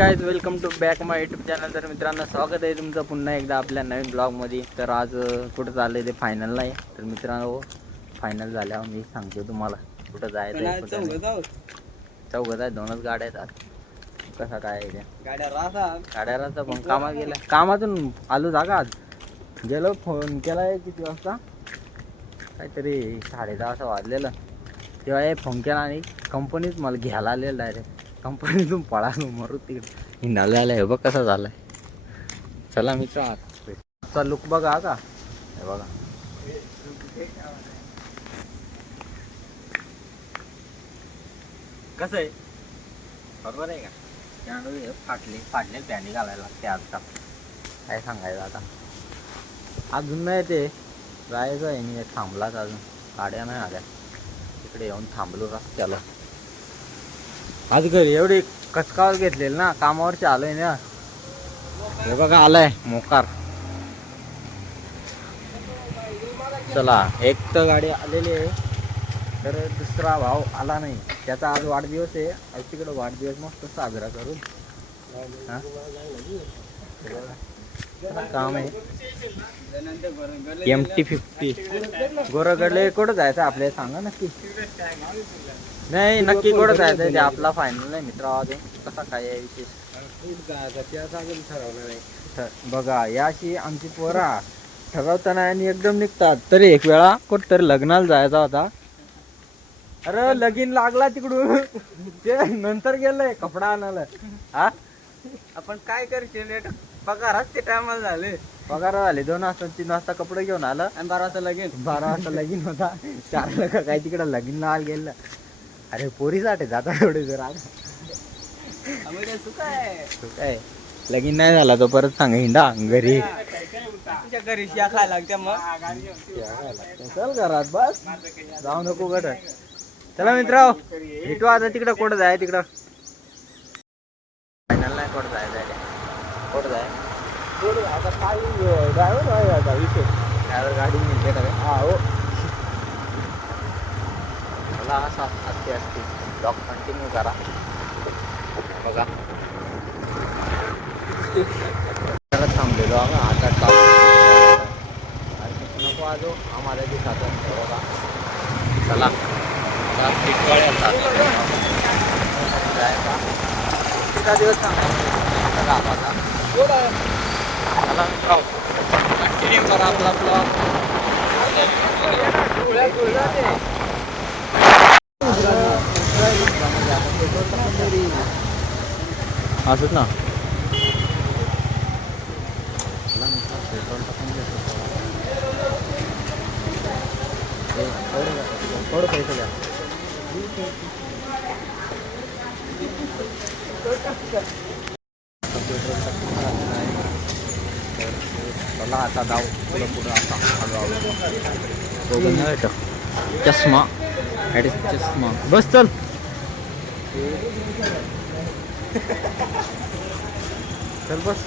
Guys welcome to back my YouTube channel. तर मित्रांनो स्वागत आहे तुमचं पुन्हा एकदा आपल्या नवीन ब्लॉगमध्ये. तर आज कुठं चाललंय ते फायनलला आहे. तर मित्रांनो फायनल झाल्यावर मी सांगतो तुम्हाला कुठं जायचं आहे. चौघत आहे, दोनच गाड्या आहेत. कसा काय आहे गाड्या राहता पण कामात गेल्या. कामातून आलो जागा आज गेलो. फोन केला आहे किती वाजता, काहीतरी 10:30 वाजलेलं. तेव्हा हे फोन केला आणि कंपनीत मला घ्यायला आलेलं डायरेक्ट. कंपनीतून पळालो मरू तिकडे हिंडायला आलाय. हे बघ कसा झालाय. चला मित्र आजचा लुक बघा का. हे बघा कसं आहे, बरोबर आहे का. फाटले पॅनी घालायला लागते आजकाल. काय सांगायचं आता. अजून नाही ते जायचं आहे. मी थांबलाच अजून गाड्या नाही आल्या. तिकडे येऊन थांबलो रस्त्याला. आज घरी एवढी कचकावर घेतलेली ना, कामावरची आलोय ना. हे बघा आलाय मोकार. चला एक तर गाडी आलेली आहे, तर दुसरा भाव आला नाही. त्याचा आज वाढदिवस आहे. आज तिकडं वाढदिवस मस्त साजरा करून काम आहे. MT-50 गोरगडले कुठं जायचं आपल्याला सांगा नक्की. नाही नक्की कुठं जायचं ते आपला फायनल नाही मित्र. अजून कसा काय आहे विशेष ठरवलं नाही. बघा याशी आमची पोरा ठरवताना आणि एकदम निघतात. तरी एक वेळा कुठंतरी लग्नाला जायचा होता. अरे लगीन लागला तिकडून ते नंतर गेलंय कपडा आणायला. हा आपण काय करशील. पगारात ते टायमाला झाले. पगार झाले 2 वाजता 3 वाजता कपडे घेऊन आलं आणि 12 वाजता लगीन होता. 4 लाख काय तिकडं लगीन लाल गेलं. अरे पोरीसाठी जाता थोडे जर काय लगीन नाही झाला तो परत सांग हिंडा घरी. घरी खायला लागते मग चल घरात बस जाऊ नको गट. चला मित्र भेटू आता तिकडं. कुठं जाय तिकडं फायनल नाही. कुठं जायचं कुठं जाय आता काय ड्रायव्हर आहे आता विषय. ड्रायव्हर गाडी मिळते का. हा हो मला असा असते ब्लॉग कंटिन्यू करा. बघा थांबलेलो आता नको आजो आम्हाला दिवसात. बघा चला किती दिवस सांगा आता. चला कंटिन्यू करा आपला ब्लॉग. असंच ना थोडं पैसे द्या. चला आता जाऊ पुढं पुढं. आता चष्मा चष्मा बस चल. चल बस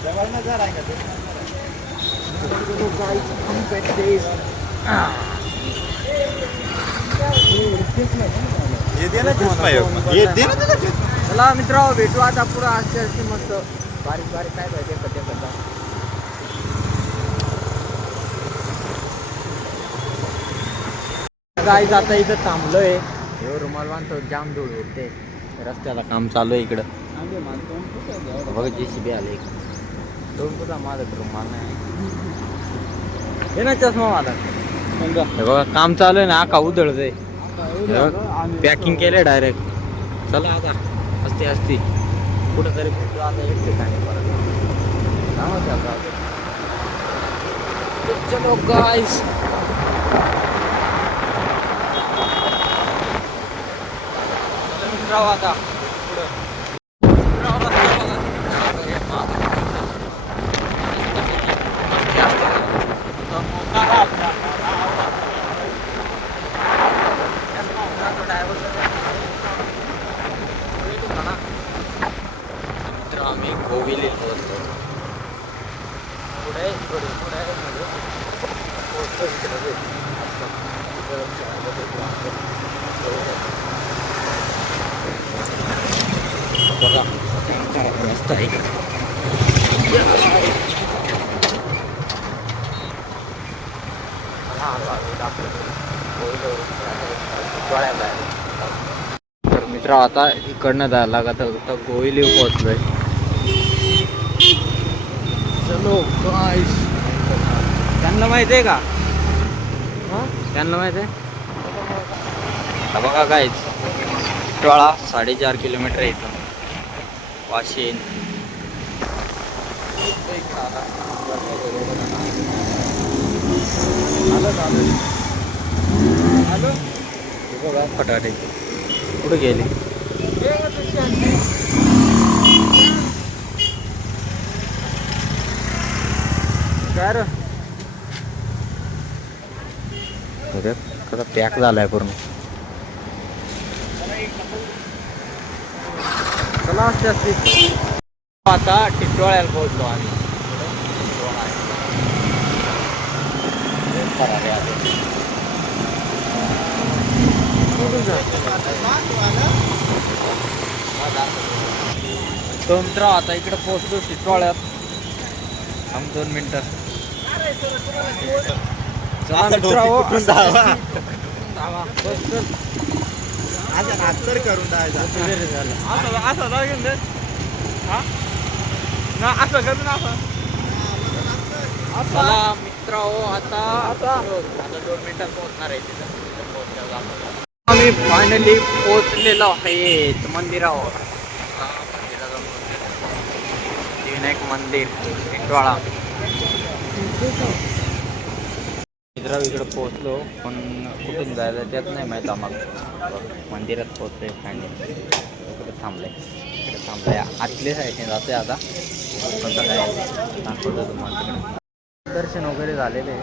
चला मित्र भेटू आता पुढं. असते असते मस्त बारीक बारीक काय पाहिजे सध्या करता. काय आता इथं थांबलोय. हे रुमाल बांधतो जाम धूळ उडते रस्त्याला. काम चालू आहे इकडं. बघा JCB आले. दोन कुठं माझा रुमाल नाही हे ना चष्मा माझा. हे बघा काम चालू आहे ना. का उधळतंय. पॅकिंग केलंय डायरेक्ट. चला आता असते असते कुठं तरी भेटू आता एक ठिकाणी परत. चलो गाइस आता आम्ही गोविले पोहोचतो. पुढे बघा मस्त आहे. तर मित्र आता इकडनं जायला लागत आता गोहिली पोहोचलोय. चलो गाइस. त्यांना माहित आहे का? त्यांना माहित आहे बघा गाइस. टिटवाळा 4.5 किलोमीटर आहे इथून वाशिन. बघा फटाटे कुठे गेले. काय रे कसा पॅक झालाय पूर्ण. चला असते असते आता टिटवाळ्याला पोहोचलो आम्ही. तो मित्र आता इकडे पोहोचलो टिटवाळ्यात. आम 2 मिनिटं. चला मित्र हो करून चला मित्र हो आता 2 मिनिटात पोहोचणार आहे तिथं. आम्ही फायनली पोहोचलेलो आहे मंदिरावर. विनायक मंदिर टिटवाळा. मित्र इकडे पोहोचलो पण कुठून जायला त्यात नाही माहीत आम्हाला. मंदिरात पोहोचलोय फायनली. इकडे थांबलंय आतल्या साईडने जातोय आता. कसं काय दाखवतो तुम्हाला तिकडे. दर्शन वगैरे झालेले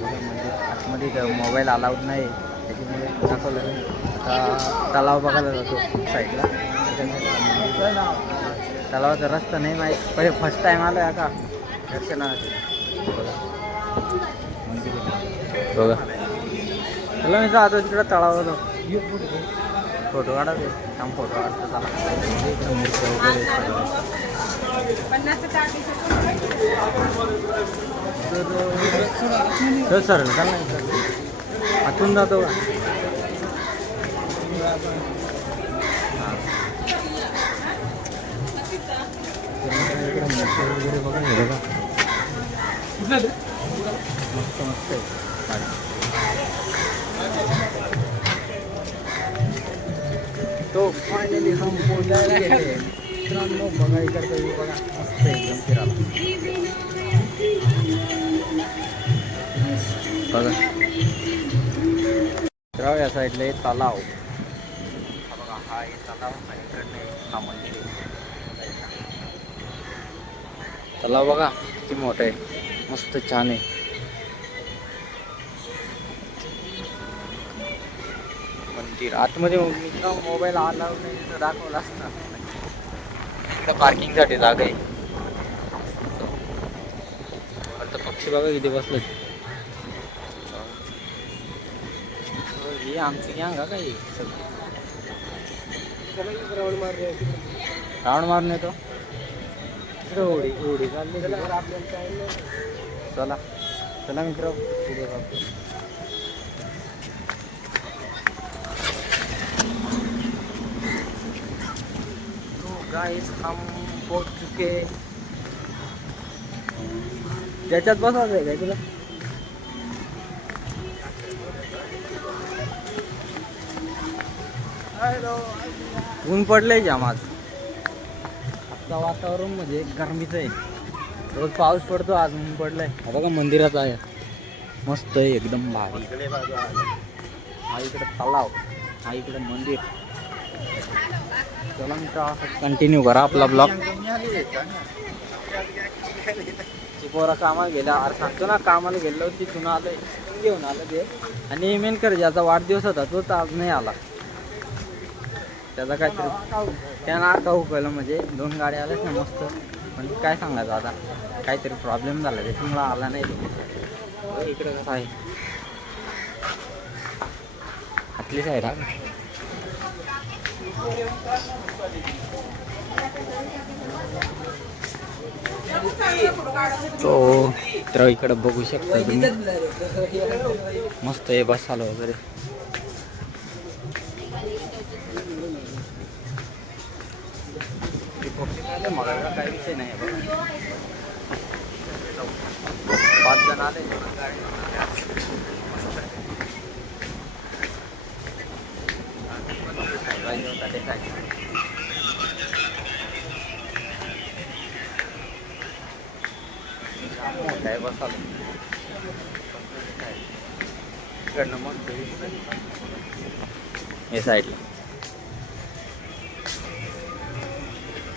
म्हणजे आतमध्ये मोबाईल अलाउड नाही त्याच्यामुळे दाखवलं. आता तलाव बघायला जातो साईडला. तलावाचा रस्ता नाही माहीत पहिले फर्स्ट टाईम आलो आहे का दर्शनासाठी. बघा चला मी जातो तिकडं तळावर. फोटो काढावे थांब. फोटो काढतो चला. तर सर चाल नाही आतून जातो का. वगैरे बघा हे बघा मस्त मस्त आहे. तो फायनली हम पोहोचायला गेले. मित्रांनो बघा इकडे बघा मस्त एकदम फिरायला बघा. मित्रांनो या साईडला आहे तलाव. हा बघा हा आहे तलाव आणि इकडे हा मंदिर आहे. तलाव बघा किती मोठं आहे मस्त छान आहे. मंदिर आतमध्ये मोबाईल अलाउड नाही तर दाखवला असता. इकडं पार्किंगसाठी जागा आहे. आता पक्षी बघा किती बसले. ही आमची गँग काय राऊंड मारून येतो. उडी उडी चालली चला चला मित्र पुढे जातो. गाइस हम पहुंच चुके. त्याच्यात बसायचं आहे काय तुला. ऊन पडलंय जाम आज. आजचा वातावरण म्हणजे गरमीचं आहे. रोज पाऊस पडतो आज ऊन पडलंय. बघा मंदिरात आहे मस्त आहे एकदम भारी. हा इकडे तलाव हा इकडे मंदिर. चला मित्र कंटिन्यू करा आपला ब्लॉग. पोरा कामाला गेला अरे सांगतो ना कामाला गेलो तिथून आलोय घेऊन आलं ते. आणि मेनकर ज्याचा वाढदिवस होता तोच आज नाही आला. त्याचा काहीतरी त्यानं आका उकळलं म्हणजे 2 गाड्या आल्याच ना मस्त. पण काय सांगायचं आता काहीतरी प्रॉब्लेम झाला त्याच्यामुळं आला नाही. इकडं कसं आहे आतली साईड हा तो तर इकडे बघू शकता तुम्ही, मस्त आहे बसायला वगैरे. मला काही विषय नाही बघा. 5 जण आले. काय बसाल इकडनं मग हे साईडला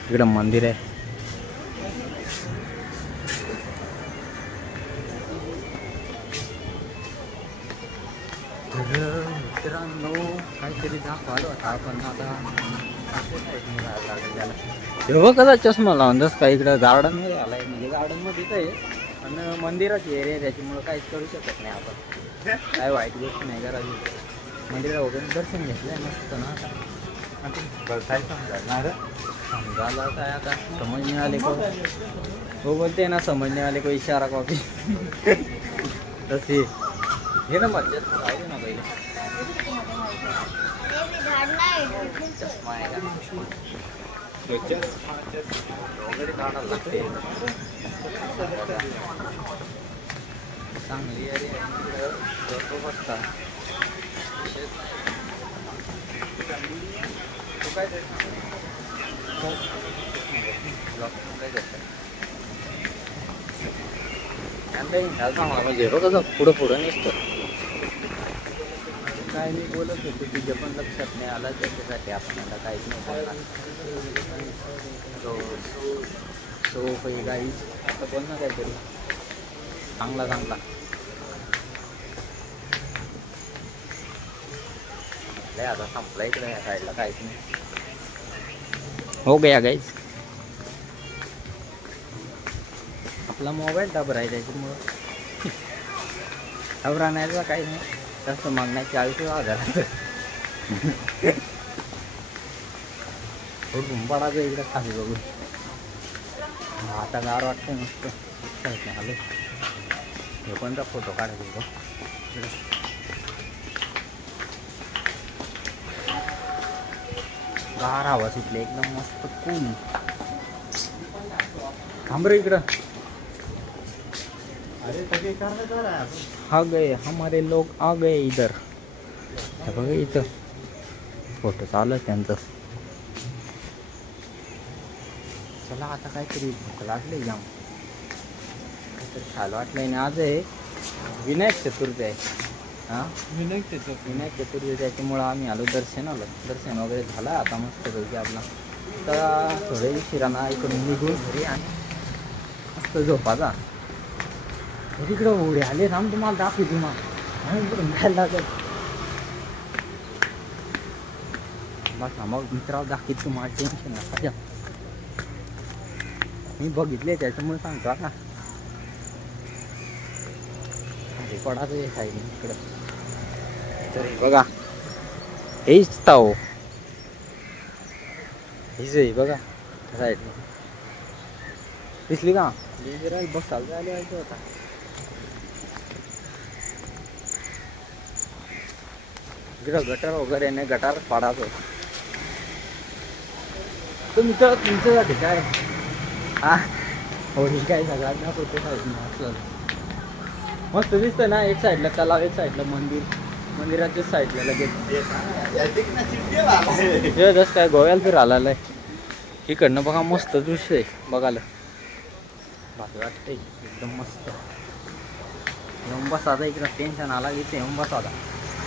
इकडं मंदिर आहे. तर मित्रांनो काहीतरी दाखवायला होता आपण आता. तेव्हा कसा चष्मा लावून जसं काय इकडं गार्डनमध्ये आलाय, म्हणजे गार्डनमध्येच आहे आणि मंदिराची एरिया त्याच्यामुळं काहीच करू शकत नाही आपण. काय वाईट गोष्ट नाही करायची. मंदिरा वगैरे दर्शन घेतलंय मस्त ना. आता काय समजायला समजायला काय आता समज नाही आले को हो बोलते ना, समज नाही आले को इशारा कॉपी तसे हे ना मज्जा पाहिजे ना पहिले. वगैरे काढायला लागते. चांगली अरे बसता तू काय म्हणजे कसं पुढं पुढं नसतं. काय मी बोलत होतो तुझ्या पण लक्षात नाही आलं, त्याच्यासाठी आपण आता काहीच नाही बोलणार. सो काही गाई आता बोल ना काहीतरी चांगला चांगला. आता संपला इकडे या साईडला काहीच नाही. हो गया गाईज. आपला मोबाईल डबर आहे त्याच्यामुळं डबरा आणायचा काही नाही. जास्त मागण्या 40,000 पडायचं इकडे खाली बघून. आता गार वाटतं मस्त आलं. हे पण फोटो काढायचा गार हवा सुटली एकदम मस्त कूल. थांब रे इकडं. आ गए हमारे लोग आ गए इधर. बघा इथं फोटो चालू आहे त्यांचं. चला आता काहीतरी भूक लागली जाम, काहीतरी खायला वाटलंय ना. आज आहे विनायक चतुर्थी आहे. हां विनायक चतुर्थी त्याच्यामुळं आम्ही आलो दर्शनाला. दर्शन वगैरे झालं आता मस्त पैकी आपला. तर थोडे शिराना इकडून निघून घरी आणि मस्त झोपाचा. तिकडं उडे आले राम तुम्हाला दाखवी तुम्हाला इकडून जायला लागेल. बसा मग मित्राला दाखवीत तुम्हाला टेन्शन नका घ्या. मी बघितले त्याच्यामुळे सांगतो आता. पडाचं हे साईड इकडं. तर बघा हेच ताव हेच आहे बघा साईड दिसली का. बसायला जायला यायचं होता. इकडं गटर वगैरे नाही, गटार पाडायचं. तर मित्र तुमच्यासाठी काय हा हो ही काय सगळ्यात दाखवते असलं मस्त दिसतं ना. एक साईडला तलाव, एक साईडला मंदिर. मंदिराच्या साईडला लगेच जसं काय गोव्याला फिर आलेलं आहे. इकडनं बघा मस्त दृश्य आहे बघायला. भारी वाटतंय एकदम मस्त. येऊन बसा आता इकडं. टेन्शन आला इथे येऊन बसा आता.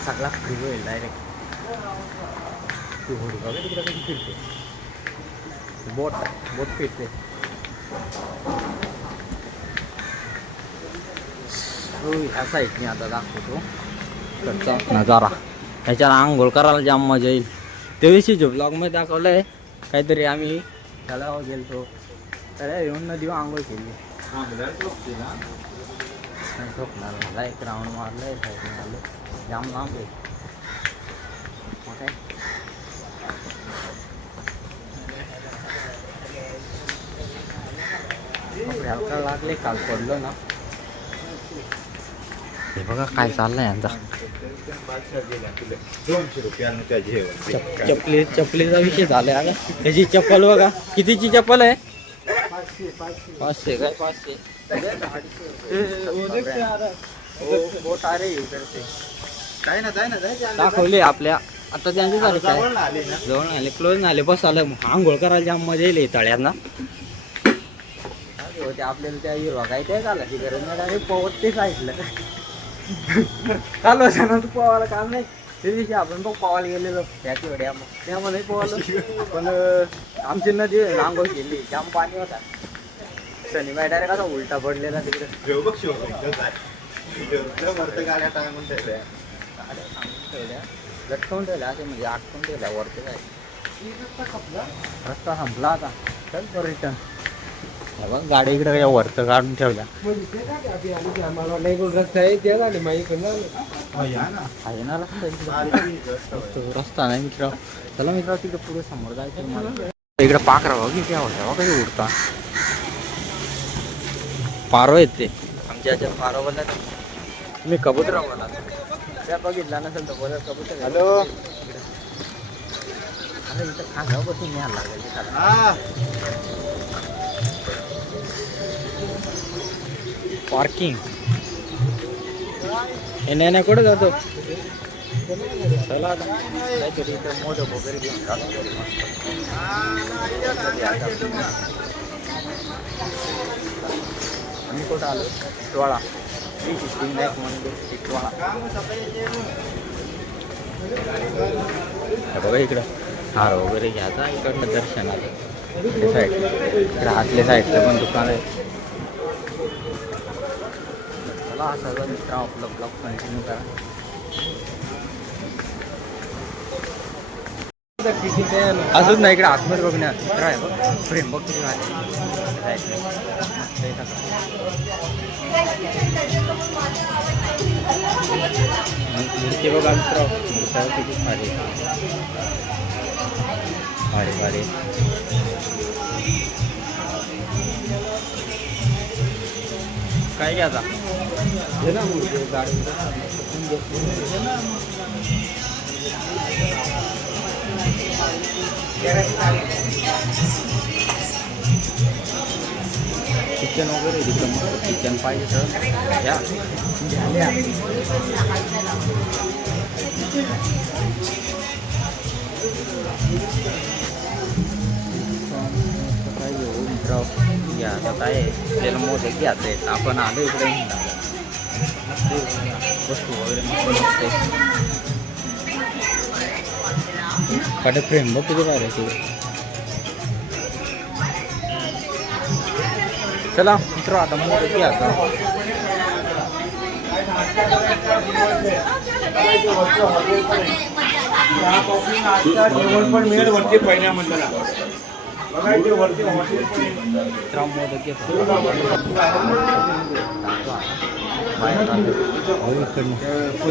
सगळा फ्री होईल डायरेक्ट. ती होडी बघा तिकडं कधी फिरते. बोट फिरते. ह्या साईडने आता दाखवतो कडचा नजारा. ह्याच्याला आंघोळ करायला जाम मजा येईल. त्या दिवशीच्या ब्लॉगमध्ये दाखवलं आहे काहीतरी. आम्ही तलावावर गेलतो, तळ्यावर येऊन नदीवर आंघोळ केली. झोपणार मला एक राऊंड मारलं आहे साईडने आलं. जाम लांब आहे काय. हलका लागले काल पडलो ना. हे बघा काय चाललंय यांचा. चपलीचा विषय झालाय आता. त्याची चप्पल बघा कितीची चप्पल आहे. 500 काय 500 दाखवले आपल्या आता त्यांचे झाले काय जवळ आले क्लोज आले बस आलं आंघोळ करायला जाम मजा येईल तळ्यांना. आपल्याला त्या हिरवा काय ते झाला ती गरज नाही डायरेक्ट पवत तेच ऐकलं चालू असताना तू पोवायला काम नाही. त्या दिवशी आपण बघ पोवायला गेलेलो त्याची वेळी त्यामध्ये पोवायला पण आमची नदी आंघोळ केली जाम पाणी होता. शनिवार डायरेक्ट असा उलटा पडलेला तिकडे. लटकवून ठेवल्या असे म्हणजे आटकून ठेवल्या वरती काय रस्ता संपला आता. चल तो रिटर्न गाडी इकडे वरचं काढून ठेवल्या. आहे ना रस्ता नाही मित्र. चला मित्र तिकडे पुढे समोर जायचं मला. इकडे पाखरा बघ किती आवडत्या बघ कधी उडता. पारो आहेत ते आमच्या याच्यात पारो बोलला तुम्ही कबूतर बोला त्या बघितला नसेल तर बोला कबूतर. हॅलो अरे इथं खांदा बसून न्यायला लागेल. पार्किंग हे नाही कुठं जातो. चला आता काहीतरी इथं मोदक वगैरे घेऊन जातो. आम्ही कुठं आलो टिटवाळा सिद्धिविनायक मंदिर टिटवाळा. बघा इकडं हार वगैरे घ्यायचा इकडनं दर्शनाला साईड इकडं आतल्या साईडचं पण दुकान आहे. चला हा सगळं मित्र आपलं ब्लॉग कंटिन्यू करा. अजून नाही इकडे आतमध्ये बघण्यात मित्र आहे बघ प्रेम बघ तुझी मूर्ती बघा मित्र मूर्त्या किती भारी भारी भारी. काय घ्यायचा किचन वगैरे तिकडं मस्त किचन पाहिजे तर घ्या. काय घेऊ मित्र घ्या आता काय आपल्याला मोदक घ्यायचं आहे. आपण आलो इकडे वस्तू वगैरे मस्त कडे फ्रेम बघ किती बाहेर आहे. चला मित्र आता मोदक घ्यायचा. पण मिळेल वरती पहिल्या मंडळाला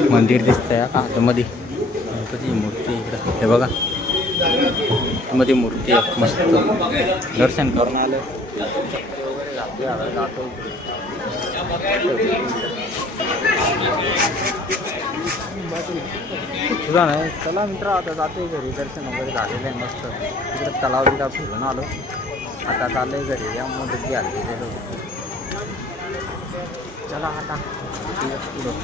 मंदिर दिसतंय आतमध्ये गणपतीची मूर्ती इकडं हे बघा मध्ये मूर्ती आहे मस्त. दर्शन करून आलं जातो. तुझा नाही चला मित्र आता जाते घरी. दर्शन वगैरे झालेलं आहे मस्त. तिकडे तलाव बिलाव फिरून आलो आता चाललंय घरी. या मोदक घ्यायला गेलेलो. चला आता पुढं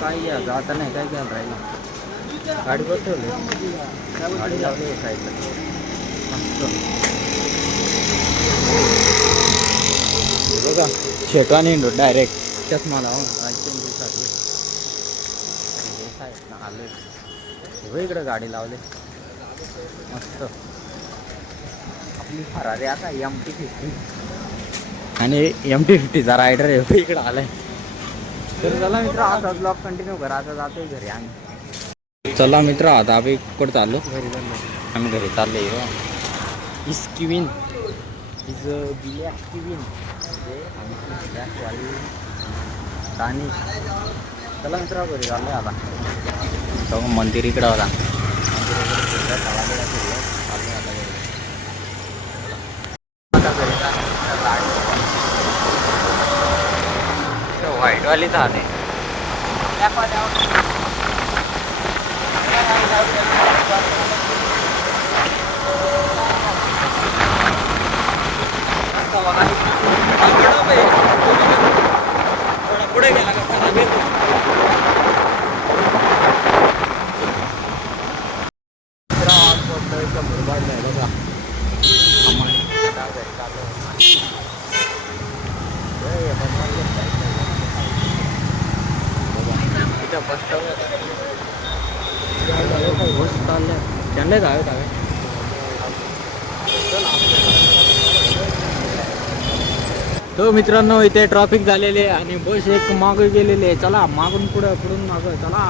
काय घ्या जाता नाही काय घ्यायला राहिलं. गाडी बसवली गाडी लावली साईडला मस्त बघा. शेटवान इंडो डायरेक्ट चष्मा लावून साठी आले इकडं गाडी लावली मस्त. आपली फरारी आता MT-50 आणि MT-50चा रायडर आहे इकडं आलाय. तर चला मित्र आता ब्लॉग कंटिन्यू करा. आता जातोय घरी आम्ही. चला मित्र आता आम्ही कुठं चाललो घरी चाललो. आम्ही घरी चाललोय. इस किविन इज ब्लॅक किविन ब्लॅकवाली आणि चला मित्र घरी चाललोय आता. सगळं मंदिर इकडं होता. मंदिर वगैरे फिरलं तळाला फिरलं चाललं आता घरी. ब्लॅकवाली झाले. पुढे गेला झंडे जावे तो मित्रांनो इथे ट्रॅफिक झालेले आणि बस एक मागे गेलेले. चला मागून पुढे पुढून माग चला.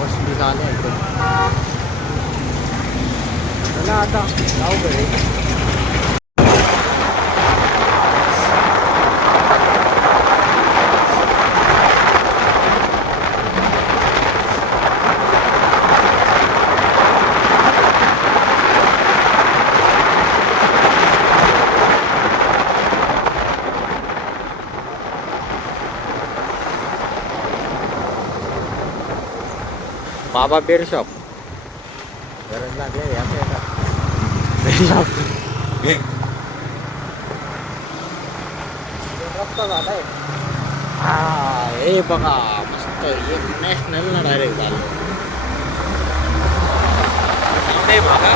बस मी झाले चला आता जाऊ घरी. बाबा बेड शॉप गरज लागले रस्ता झालाय. हा हे बघा मस्त एक नॅशनल ना डायरेक्ट झालं बघा.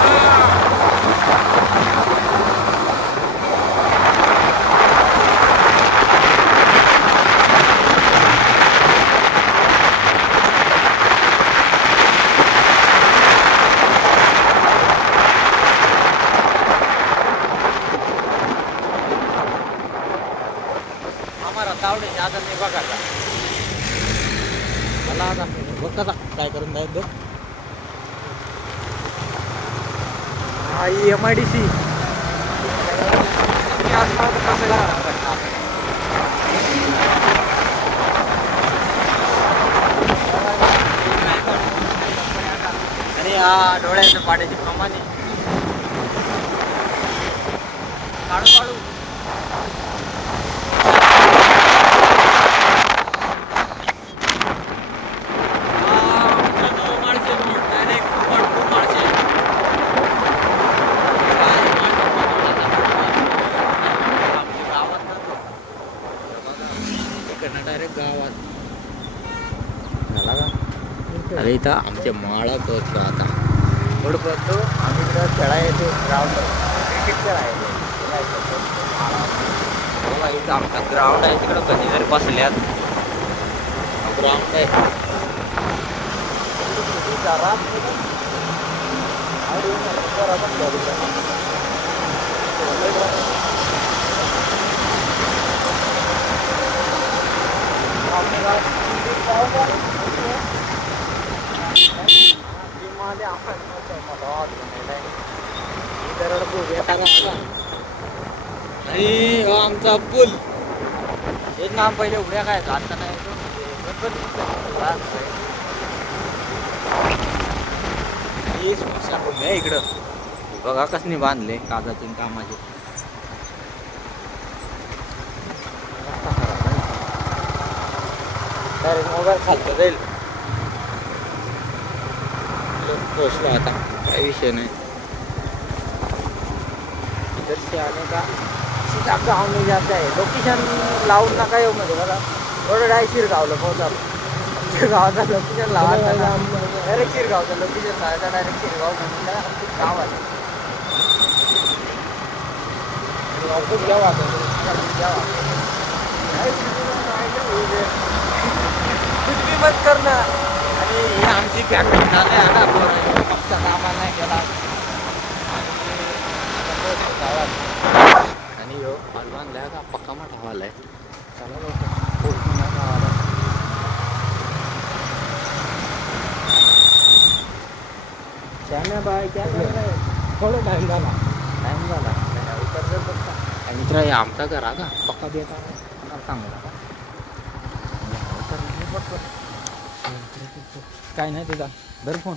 तावडे आता नाही बघा मला आता बघ कसा काय करून जायचं. MIDC आणि हा डोळ्याच्या पाण्याची प्रमाणे काढू काढू डायरेक्ट गावात झाला का. अरे इथं आमच्या माळा पोहोचलो आता पुढे पोहोचतो आम्ही इकडं खेळा येतो ग्राउंड क्रिकेट खेळायला. इथं आमचा ग्राउंड आहे तिकडं कधी जरी बसल्यात ग्राउंड आहे. आणि आमचा पूल एक नाम पहिले उड्या काय आता नाही इकडं बघा कसनी बांधले कागदातून कामाचे. मोबाईल खालता जाईल पोचलो आता काही विषय नाही. इधर से आने का सीधा गाँव में जाता है. लोकेशन लावून नका येऊ मध्ये बघा थोडं डायरेक्ट शिरगावला पोहोचाल. शिरगावचा लोकेशन लावायचा डायरेक्ट शिरगावचं लोकेशन लावायचा डायरेक्ट शिरगाव म्हणजे गाव आहे. कुछ भी मत करना. आणि ही आमची फॅक्टरी झाली आहे ना पक्का कामाला नाही गेला आणि हो हॉल बांधलाय का पक्का मोठा हॉल आहे. चला गावाला श्याम्या बाय क्या कर रहा है. थोडं टाइम झाला मित्र आमचा घरा का पक्का देता सांगू नका. काय नाही तुझा धर फोन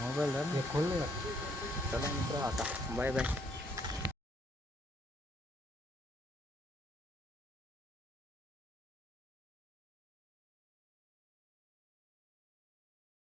मोबाईल धर खोल. चला मित्र आता बाय बाय.